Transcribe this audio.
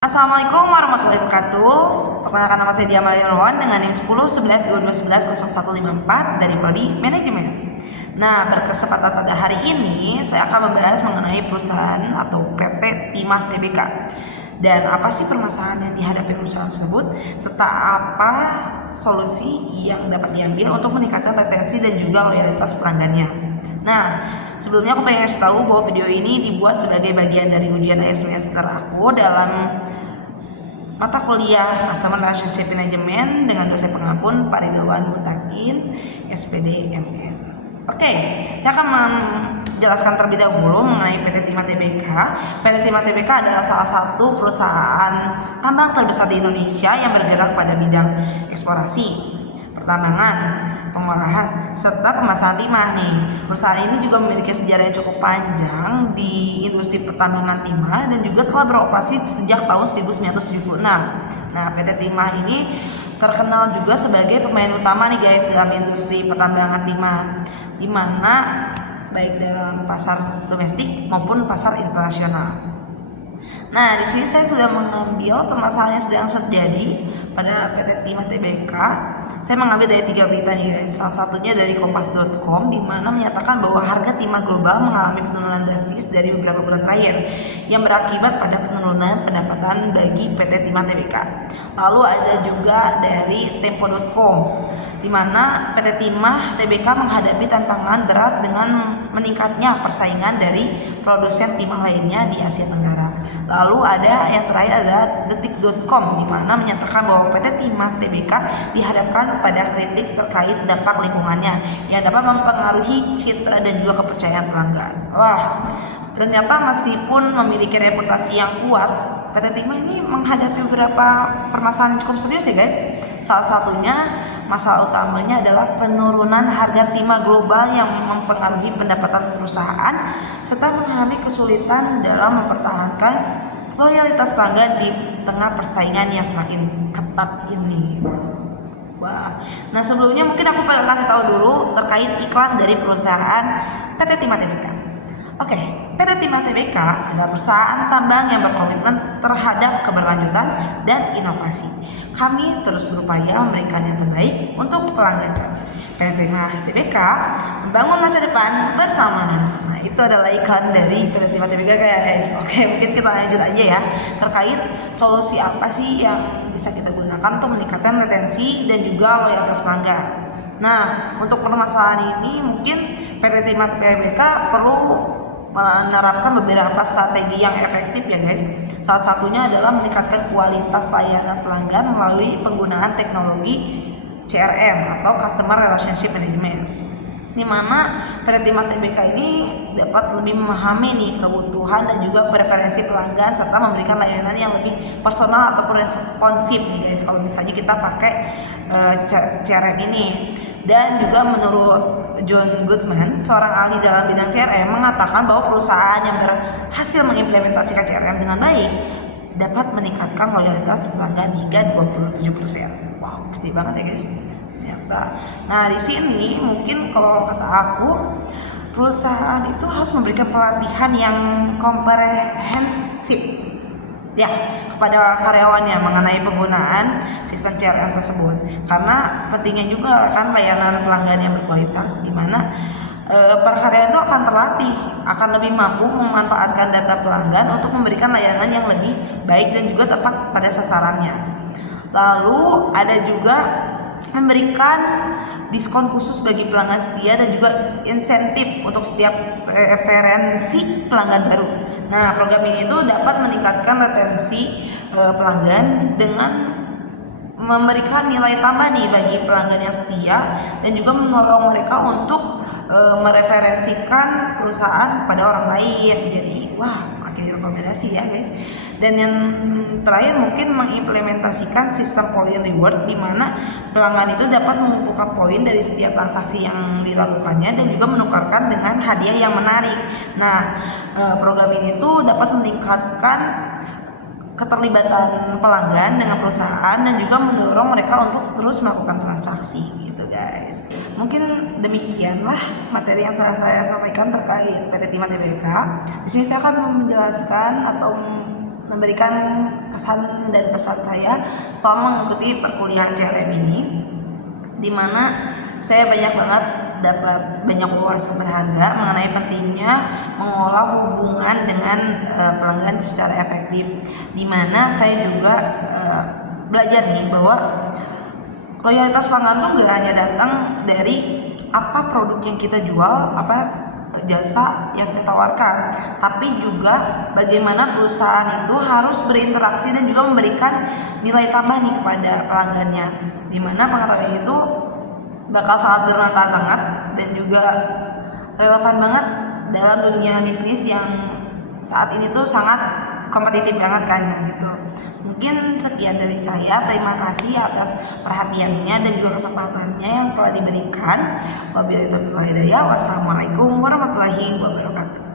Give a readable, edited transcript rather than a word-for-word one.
Assalamualaikum warahmatullahi wabarakatuh. Perkenalkan, nama saya Dia Mariawan dengan NIM 10 11 22 11 0154 dari Prodi Manajemen. Nah, berkesempatan pada hari ini saya akan membahas mengenai perusahaan atau PT Timah Tbk. Dan apa sih permasalahan yang dihadapi perusahaan tersebut, serta apa solusi yang dapat diambil untuk meningkatkan retensi dan juga loyalitas pelanggannya. Nah, sebelumnya aku pengen kasih tahu bahwa video ini dibuat sebagai bagian dari ujian akhir semester aku dalam mata kuliah Customer Relationship Management dengan dosen pengampun Pak Ridwan Mutakin, SPD MN. Oke, saya akan menjelaskan terlebih dahulu mengenai PT Timah Tbk. PT Timah Tbk adalah salah satu perusahaan tambang terbesar di Indonesia yang bergerak pada bidang eksplorasi, pertambangan, pengolahan, serta pemasaran timah nih. Perusahaan ini juga memiliki sejarah yang cukup panjang di industri pertambangan timah dan juga telah beroperasi sejak tahun 1976. Nah, PT Timah ini terkenal juga sebagai pemain utama nih guys dalam industri pertambangan timah, di mana baik dalam pasar domestik maupun pasar internasional. Nah, di sini saya sudah mengambil permasalahan yang sedang terjadi pada PT Timah Tbk. Saya mengambil dari 3 berita nih guys. Salah satunya dari kompas.com, di mana menyatakan bahwa harga timah global mengalami penurunan drastis dari beberapa bulan terakhir yang berakibat pada penurunan pendapatan bagi PT Timah Tbk. Lalu ada juga dari tempo.com, di mana PT Timah Tbk menghadapi tantangan berat dengan meningkatnya persaingan dari produsen timah lainnya di Asia Tenggara. Lalu ada yang terakhir adalah detik.com, di mana menyatakan bahwa PT Timah Tbk dihadapkan pada kritik terkait dampak lingkungannya yang dapat mempengaruhi citra dan juga kepercayaan pelanggan. Wah, ternyata meskipun memiliki reputasi yang kuat, PT Timah ini menghadapi beberapa permasalahan cukup serius ya guys. Salah satunya, masalah utamanya adalah penurunan harga timah global yang mempengaruhi pendapatan perusahaan serta mengalami kesulitan dalam mempertahankan loyalitas pelanggan di tengah persaingan yang semakin ketat ini. Wah, nah sebelumnya mungkin aku pengen kasih tahu dulu terkait iklan dari perusahaan PT Timah Tbk. Oke, PT Timah Tbk adalah perusahaan tambang yang berkomitmen terhadap keberlanjutan dan inovasi. Kami terus berupaya memberikan yang terbaik untuk pelanggan kami. PT Timah Tbk membangun masa depan bersama. Nah, itu adalah iklan dari PT Timah Tbk guys. Oke, mungkin kita lanjut aja ya terkait solusi apa sih yang bisa kita gunakan untuk meningkatkan retensi dan juga loyalitas pelanggan. Nah, untuk permasalahan ini mungkin PT Timah Tbk perlu menerapkan beberapa strategi yang efektif ya guys. Salah satunya adalah meningkatkan kualitas layanan pelanggan melalui penggunaan teknologi CRM atau Customer Relationship Management, di mana PT Timah Tbk ini dapat lebih memahami nih kebutuhan dan juga preferensi pelanggan serta memberikan layanan yang lebih personal ataupun responsif nih guys kalau misalnya kita pakai CRM ini. Dan juga menurut John Goodman, seorang ahli dalam bidang CRM, mengatakan bahwa perusahaan yang berhasil mengimplementasikan CRM dengan baik dapat meningkatkan loyalitas pelanggan hingga 27%. Wow, gede banget ya guys. Ternyata. Nah, di sini mungkin kalau kata aku, perusahaan itu harus memberikan pelatihan yang komprehensif ya kepada karyawannya mengenai penggunaan sistem CRM tersebut, karena pentingnya juga kan layanan pelanggan yang berkualitas, di mana para karyawan itu akan terlatih, akan lebih mampu memanfaatkan data pelanggan untuk memberikan layanan yang lebih baik dan juga tepat pada sasarannya. Lalu ada juga memberikan diskon khusus bagi pelanggan setia dan juga insentif untuk setiap referensi pelanggan baru. Nah, program ini tuh dapat meningkatkan retensi pelanggan dengan memberikan nilai tambah nih bagi pelanggan yang setia dan juga mendorong mereka untuk mereferensikan perusahaan pada orang lain. Jadi, wah, pakai rekomendasi ya guys. Dan yang terakhir mungkin mengimplementasikan sistem poin reward, di mana pelanggan itu dapat mengumpulkan poin dari setiap transaksi yang dilakukannya dan juga menukarkan dengan hadiah yang menarik. Nah, program ini tuh dapat meningkatkan keterlibatan pelanggan dengan perusahaan dan juga mendorong mereka untuk terus melakukan transaksi gitu guys. Mungkin demikianlah materi yang saya sampaikan terkait PT Timah Tbk. Di sini saya akan menjelaskan atau memberikan kesan dan pesan saya selama mengikuti perkuliahan CLM ini, dimana saya banyak banget dapat banyak wawasan berharga mengenai pentingnya mengolah hubungan dengan pelanggan secara efektif, dimana saya juga belajar nih bahwa loyalitas pelanggan tuh gak hanya datang dari apa produk yang kita jual, apa jasa yang kita tawarkan, tapi juga bagaimana perusahaan itu harus berinteraksi dan juga memberikan nilai tambah nih kepada pelanggannya, dimana pengetahuan itu bakal sangat bermanfaat banget dan juga relevan banget dalam dunia bisnis yang saat ini tuh sangat kompetitif banget kan ya gitu. Mungkin sekian dari saya, terima kasih atas perhatiannya dan juga kesempatannya yang telah diberikan. Wabillahi taufiq wal hidayah. Wassalamualaikum warahmatullahi wabarakatuh.